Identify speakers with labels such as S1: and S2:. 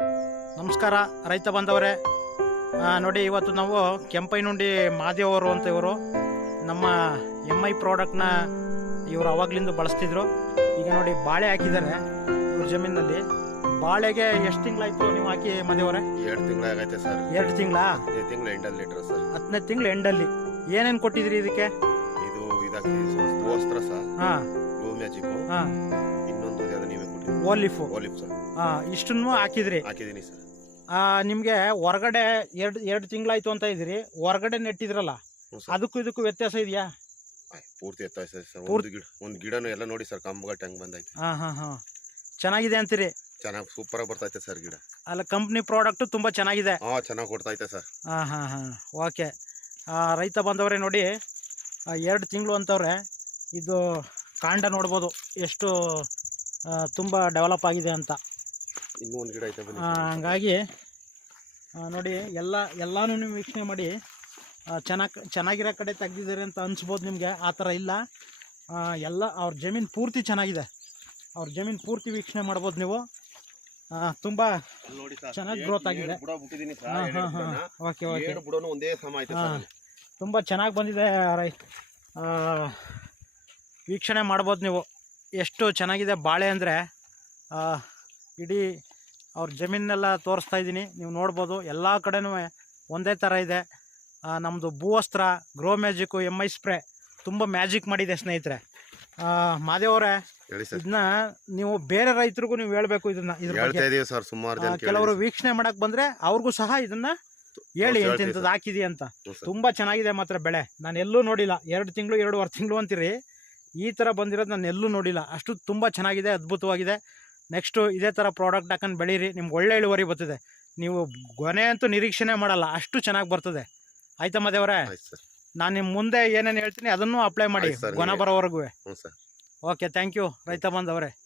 S1: ನಮಸ್ಕಾರ ರೈತ ಬಂದವರೇ. ನೋಡಿ ಇವತ್ತು ನಾವು ಕೆಂಪೈನುಂಡಿ ಮಾದೇವರು ಅಂತ ಇವರು. ನಮ್ಮ ಎಂ ಐ ಪ್ರಾಡಕ್ಟ್ನ ಇವರು ಅವಾಗ್ಲಿಂದ ಬಳಸ್ತಿದ್ರು. ಈಗ ನೋಡಿ ಬಾಳೆ ಹಾಕಿದ್ದಾರೆ ಇವ್ರ ಜಮೀನಲ್ಲಿ ಬಾಳೆಗೆ ಎಷ್ಟು ತಿಂಗಳಾಯ್ತು ನೀವು ಹಾಕಿ ಮಾದೇವರೇ?
S2: ಎರಡು ತಿಂಗಳಾಗೈತೆ ಸರ್.
S1: ಎರಡು ತಿಂಗಳ?
S2: ತಿಂಗಳು ಎಂಡಲ್ಲಿ ಲೀಟ್ರ್ ಸರ್.
S1: ಹತ್ತನೇ ತಿಂಗಳು ಎಂಡಲ್ಲಿ ಏನೇನು ಕೊಟ್ಟಿದ್ರಿ ಇದಕ್ಕೆ?
S2: ಇದು ಇದಾಕಿ ವಸ್ತ್ರ ಸರ್.
S1: ಹಾಂ.
S2: ಮ್ಯಾಜಿಕ್
S1: ಹಾಂ.
S2: ಯಾವ್ದು ನೀವೇ ಕೊಟ್ಟಿರಿ
S1: ಓಲಿಫು
S2: ಓಲಿಪ್ ಸರ್
S1: ಹಾಂ ಇಷ್ಟನ್ನು ಹಾಕಿದ್ರಿ.
S2: ಹಾಕಿದ್ದೀನಿ ಸರ್
S1: ನಿಮಗೆ ಹೊರಗಡೆ ಎರಡು ಎರಡು ತಿಂಗಳಾಯ್ತು ಅಂತ ಇದ್ದೀರಿ. ಹೊರಗಡೆ ನೆಟ್ಟಿದ್ರಲ್ಲ
S2: ಹ್ಞೂ ಸರ್
S1: ಅದಕ್ಕೂ ಇದಕ್ಕೂ ವ್ಯತ್ಯಾಸ ಇದೆಯಾ?
S2: ಆಯ್, ಪೂರ್ತಿ ಎತ್ತಾಯ್ತು ಸರ್ ಸರ್ ಒಂದು ಗಿಡ ಒಂದು ಗಿಡನು ಎಲ್ಲ ನೋಡಿ ಸರ್ ಕಂಬಗಟ್ಟೆ ಹಂಗೆ ಬಂದೈತೆ.
S1: ಹಾಂ ಹಾಂ ಹಾಂ. ಚೆನ್ನಾಗಿದೆ ಅಂತೀರಿ?
S2: ಚೆನ್ನಾಗಿ ಸೂಪರಾಗಿ ಬರ್ತೈತೆ ಸರ್ ಗಿಡ.
S1: ಅಲ್ಲ ಕಂಪ್ನಿ ಪ್ರಾಡಕ್ಟು ತುಂಬ ಚೆನ್ನಾಗಿದೆ.
S2: ಹಾಂ ಚೆನ್ನಾಗಿ ಕೊಡ್ತೈತೆ ಸರ್
S1: ಹಾಂ ಹಾಂ ಹಾಂ. ಓಕೆ. ರೈತ ಬಂದವರೇ ನೋಡಿ ಎರಡು ತಿಂಗಳು ಅಂತವ್ರೆ ಇದು ಕಾಂಡ ನೋಡ್ಬೋದು ಎಷ್ಟು ತುಂಬ ಡೆವಲಪ್ ಆಗಿದೆ ಅಂತ. ಹಂಗಾಗಿ ನೋಡಿ ಎಲ್ಲ ಎಲ್ಲಾನು ನೀವು ವೀಕ್ಷಣೆ ಮಾಡಿ ಚೆನ್ನಾಗಿ ಚೆನ್ನಾಗಿರೋ ಕಡೆ ತೆಗ್ದಿದ್ದಾರೆ ಅಂತ ಅನ್ಸ್ಬೋದು ನಿಮಗೆ ಆ ಥರ ಇಲ್ಲ. ಎಲ್ಲ ಅವ್ರ ಜಮೀನು ಪೂರ್ತಿ ಚೆನ್ನಾಗಿದೆ. ಅವ್ರ ಜಮೀನು ಪೂರ್ತಿ ವೀಕ್ಷಣೆ ಮಾಡ್ಬೋದು ನೀವು. ತುಂಬ ಚೆನ್ನಾಗಿ ಗ್ರೋತ್ ಆಗಿದೆ. Okay okay. ತುಂಬ ಚೆನ್ನಾಗಿ ಬಂದಿದೆ ರೈ ವೀಕ್ಷಣೆ ಮಾಡ್ಬೋದು ನೀವು. ಎಷ್ಟು ಚೆನ್ನಾಗಿದೆ ಬಾಳೆ ಅಂದರೆ ಇಡೀ ಅವ್ರ ಜಮೀನೆಲ್ಲ ತೋರಿಸ್ತಾ ಇದ್ದೀನಿ. ನೀವು ನೋಡ್ಬೋದು ಎಲ್ಲ ಕಡೆನೂ ಒಂದೇ ಥರ ಇದೆ. ನಮ್ಮದು ಭೂವಸ್ತ್ರ grow magic M I spray ತುಂಬ ಮ್ಯಾಜಿಕ್ ಮಾಡಿದೆ ಸ್ನೇಹಿತರೆ. ಮಾದೇವರೇ ಇದನ್ನ ನೀವು ಬೇರೆ ರೈತರಿಗೂ ನೀವು ಹೇಳಬೇಕು ಇದನ್ನ ಇದ್ರ
S2: ಸರ್ ಸುಮಾರು ಜನ
S1: ಕೆಲವರು ವೀಕ್ಷಣೆ ಮಾಡಕ್ ಬಂದ್ರೆ ಅವ್ರಿಗೂ ಸಹ ಇದನ್ನ ಹೇಳಿ
S2: ಸರ್.
S1: ಹಾಕಿದಿ ಅಂತ. ತುಂಬಾ ಚೆನ್ನಾಗಿದೆ ಮಾತ್ರ ಬೆಳೆ. ನಾನು ಎಲ್ಲೂ ನೋಡಿಲ್ಲ. ಎರಡು ತಿಂಗಳು ಎರಡೂವರೆ ತಿಂಗಳು ಅಂತೀರಿ. ಈ ಥರ ಬಂದಿರೋದು ನಾನು ಎಲ್ಲೂ ನೋಡಿಲ್ಲ. ಅಷ್ಟು ತುಂಬ ಚೆನ್ನಾಗಿದೆ ಅದ್ಭುತವಾಗಿದೆ. ನೆಕ್ಸ್ಟು ಇದೇ ಥರ ಪ್ರಾಡಕ್ಟ್ ಹಾಕೊಂಡು ಬೆಳೀರಿ. ನಿಮ್ಗೆ ಒಳ್ಳೆ ಇಳುವರಿ ಬರ್ತದೆ. ನೀವು ಗೊನೆ ಅಂತೂ ನಿರೀಕ್ಷೆನೇ ಮಾಡಲ್ಲ ಅಷ್ಟು ಚೆನ್ನಾಗಿ ಬರ್ತದೆ. ಆಯ್ತಾ
S2: ದೇವರೇ
S1: ನಾನು ನಿಮ್ಮ ಮುಂದೆ ಏನೇನು ಹೇಳ್ತೀನಿ ಅದನ್ನು ಅಪ್ಲೈ ಮಾಡಿ ಗೊನೆ ಬರೋವರೆಗೂ. ಓಕೆ ಥ್ಯಾಂಕ್ ಯು ರೈತ ಬಂದವರೇ